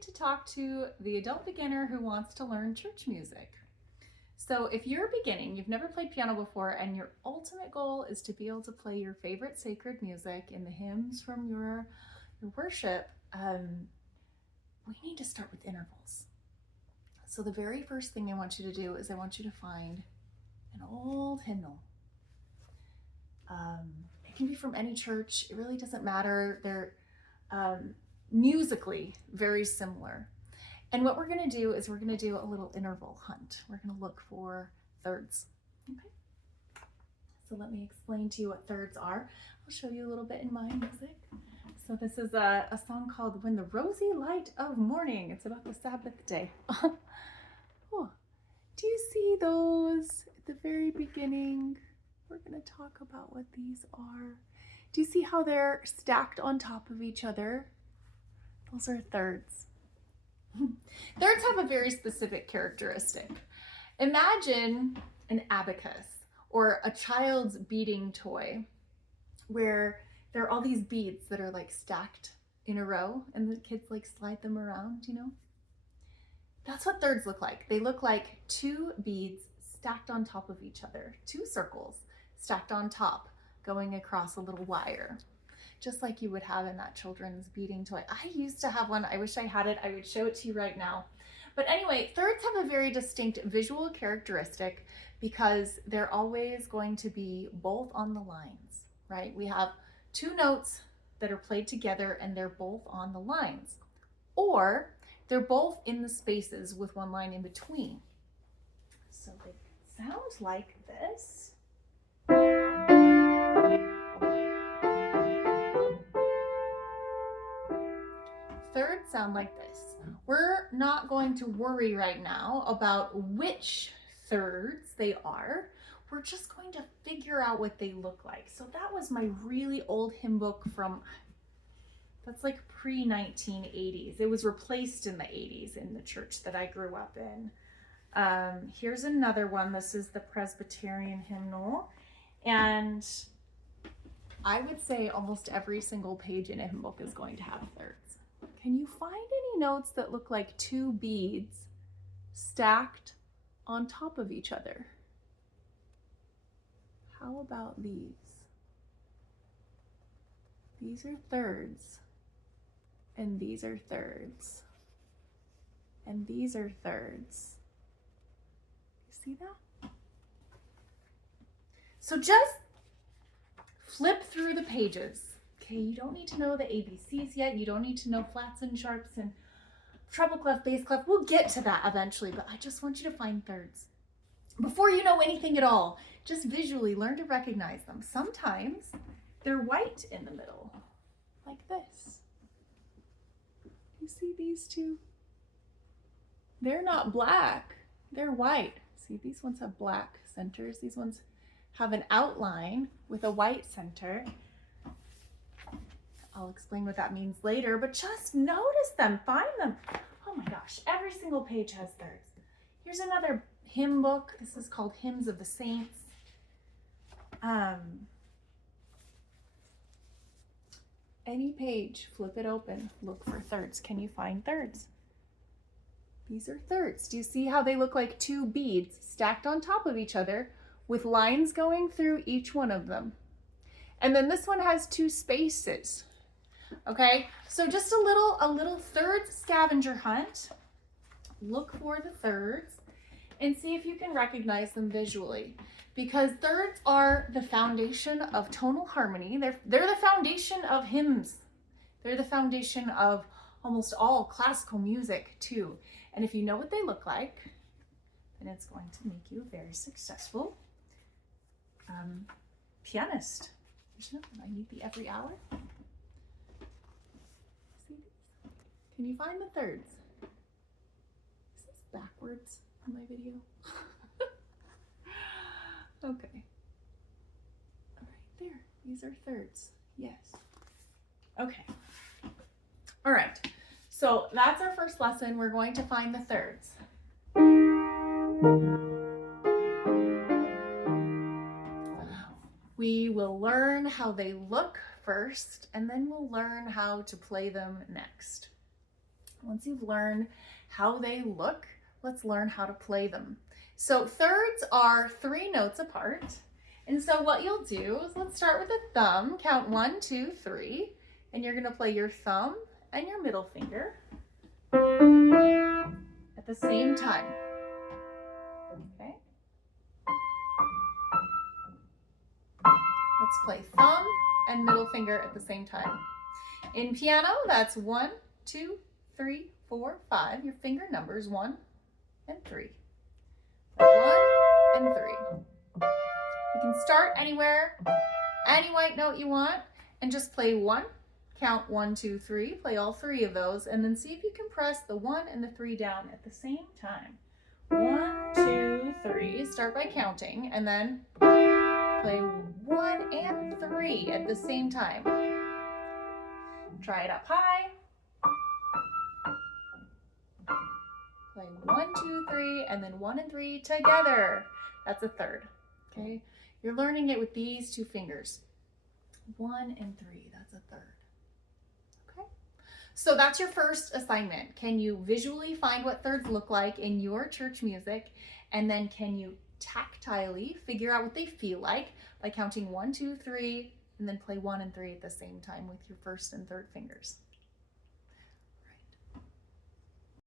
going to talk to the adult beginner who wants to learn church music. So if you're beginning, you've never played piano before, and your ultimate goal is to be able to play your favorite sacred music in the hymns from your worship, we need to start with intervals. So the very first thing I want you to do is I want you to find an old hymnal. It can be from any church. It really doesn't matter. They're musically very similar. And what we're going to do is we're going to do a little interval hunt. We're going to look for thirds. Okay. So let me explain to you what thirds are. I'll show you a little bit in my music. So this is a song called When the Rosy Light of Morning. It's about the Sabbath day. Oh, do you see those at the very beginning? We're going to talk about what these are. Do you see how they're stacked on top of each other? Those are thirds. Thirds have a very specific characteristic. Imagine an abacus or a child's beading toy where there are all these beads that are like stacked in a row and the kids like slide them around, you know? That's what thirds look like. They look like two beads stacked on top of each other, two circles stacked on top, going across a little wire, just like you would have in that children's beading toy. I used to have one. I wish I had it. I would show it to you right now. But anyway, thirds have a very distinct visual characteristic because they're always going to be both on the lines, right? We have two notes that are played together and they're both on the lines, or they're both in the spaces with one line in between. So they sound like this. Thirds sound like this. We're not going to worry right now about which thirds they are. We're just going to figure out what they look like. So that was my really old hymn book from, that's like pre-1980s. It was replaced in the 80s in the church that I grew up in. Here's another one. This is the Presbyterian hymnal. And I would say almost every single page in a hymn book is going to have thirds. Can you find any notes that look like two beads stacked on top of each other? How about these? These are thirds, and these are thirds, and these are thirds. You see that? So just flip through the pages. Okay, you don't need to know the ABCs yet. You don't need to know flats and sharps and treble clef, bass clef. We'll get to that eventually, but I just want you to find thirds. Before you know anything at all, just visually learn to recognize them. Sometimes they're white in the middle, like this. You see these two? They're not black, they're white. See, these ones have black centers. These ones have an outline with a white center. I'll explain what that means later, but just notice them, find them. Oh my gosh, every single page has thirds. Here's another hymn book. This is called Hymns of the Saints. Any page, flip it open, look for thirds. Can you find thirds? These are thirds. Do you see how they look like two beads stacked on top of each other with lines going through each one of them? And then this one has two spaces. Okay, so just a little thirds scavenger hunt. Look for the thirds and see if you can recognize them visually, because thirds are the foundation of tonal harmony. They're the foundation of hymns. They're the foundation of almost all classical music too. And if you know what they look like, then it's going to make you a very successful pianist. I need the every hour. See these? Can you find the thirds? Is this backwards in my video? Okay. All right, there. These are thirds. Yes. Okay. All right. So that's our first lesson. We're going to find the thirds. We will learn how they look first, and then we'll learn how to play them next. Once you've learned how they look, let's learn how to play them. So thirds are 3 notes apart. And so what you'll do is, let's start with the thumb, count 1, 2, 3, and you're gonna play your thumb and your middle finger at the same time. Okay? Let's play thumb and middle finger at the same time. In piano, that's 1, 2, 3, 4, 5. Your finger numbers 1 and 3. 1 and 3. You can start anywhere, any white note you want, and just play 1. Count 1, 2, 3. Play all 3 of those, and then see if you can press the 1 and the 3 down at the same time. 1, 2, 3. Start by counting, and then play 1 and 3 at the same time. Try it up high. Play 1, 2, 3, and then 1 and 3 together. That's a third. Okay, you're learning it with these 2 fingers. 1 and 3, that's a third. Okay, so that's your first assignment. Can you visually find what thirds look like in your church music? And then can you tactilely figure out what they feel like by counting 1, 2, 3, and then play 1 and 3 at the same time with your first and third fingers?